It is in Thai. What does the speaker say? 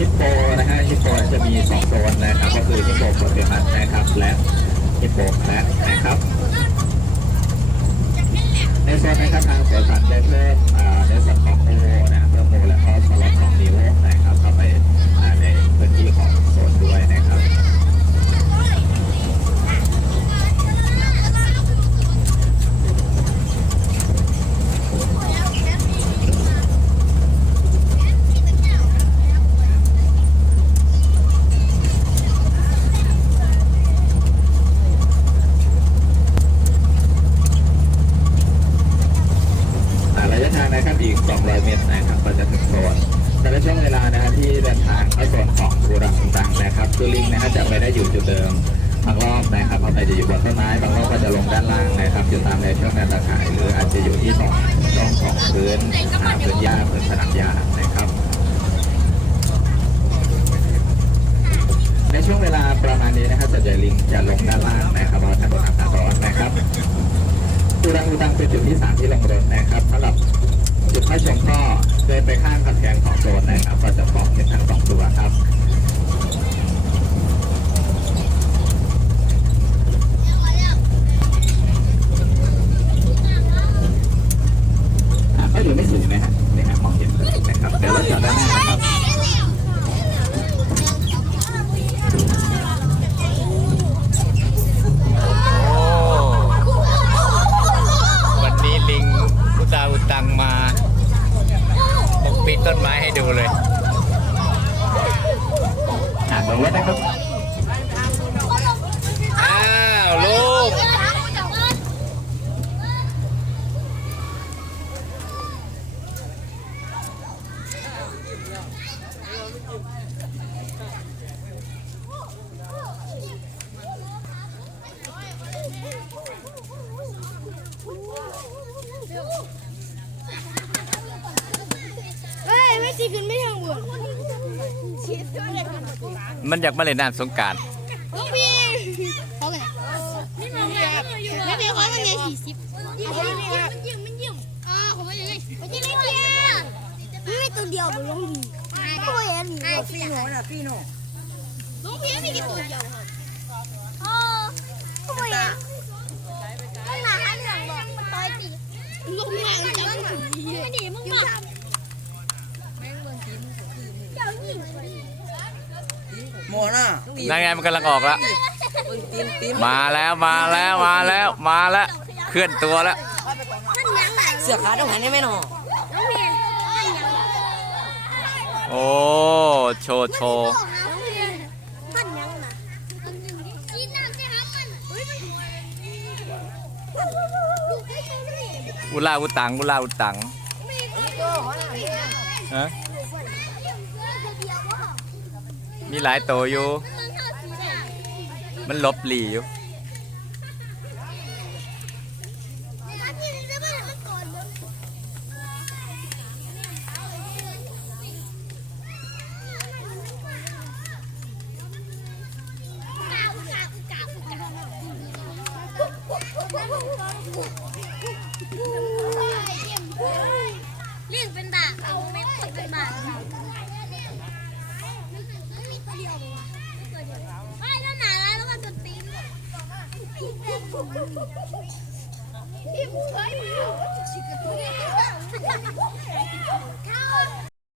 ฮิปโปนะฮะฮิปโปจะมีสองโซนนะครับ ก็คือฮิปโปโปเกมัสนะครับและฮิปโปแฟนะครับ กรองของรูรังต่างๆนะครับคือลิงนะครับจะไปได้อยู่จุดเดิมบางรอบนะครับเขางไปจะอยู่บนต้นไม้บางรอบก็จะลงด้านล่างนะครับอยู่ตามแนวช่องแนวตายหรืออาจจะอยู่ที่ตรงตรงของพื้นพื้นหญ้าพื้นสนามหญ้านะครับ ในช่วงเวลาประมาณนี้นะครับจะหญ่ลิงจะลงด้านล่างนะครับเราทำบนอากาศร้อนนะครับตัวรังอุตังเป็นจุดที่สามที่ลงเรนนะครับสำหรับ จุดเข้าชมก็เดินไปข้างกำแพงของโซนนะครับ ก็จะมอกเห็นทั้งสองตัวครับ ต้นไม้ให้ดูเลยอ่าลงนี้นะครับ อ้าวลูก เฮ้ยไม่ซีขึ้นไม่ทางบนมันอยากมาเล่นน้ำสงกรารลูกพี่เขาไงนี่มันครับไม่เป็นเขามันไงสี่สิบเขาไม่ครับมันยิ้มมันยิ้มอ่าผมว่าอย่างไงมันยิ้มไม่เกี่ยมันไม่ตัวเดียวมันลงดีก็เห็นพี่โน่น่ะพี่โน่ลูกพี่มีกี่ตัวเดียวครับอ๋อก็เห็นมันหนาหันหลังบอกมันต่อยตีลูกพี่มันจับมันดีไม่ดีมึงมาเจ้าหญิง หม อน่ะนั่นไงมันกำลังออกแล้วตีนตีนมาแล้วมาแล้วมาแล้วมาแล้ว เคลื่อนตัวแล้ว ท่านยังไงเสือขาต้องหันได้ไหมหนอน้องเมียท่านยังโอ้โชว์โชว์ น้องเมียท่านยังนะกินน้ำจะหามันเฮ้ยมันลูกให้เขาด้วยอุลาอุตังอุลาอุตังฮะมีหลายตัวอยู่ มันลบหลีอยู่ เลี้ยงเป็นบาทเอาไม่คนเป็นบาทไม่แล้วหนาแล้วก็จะตีน พี่เ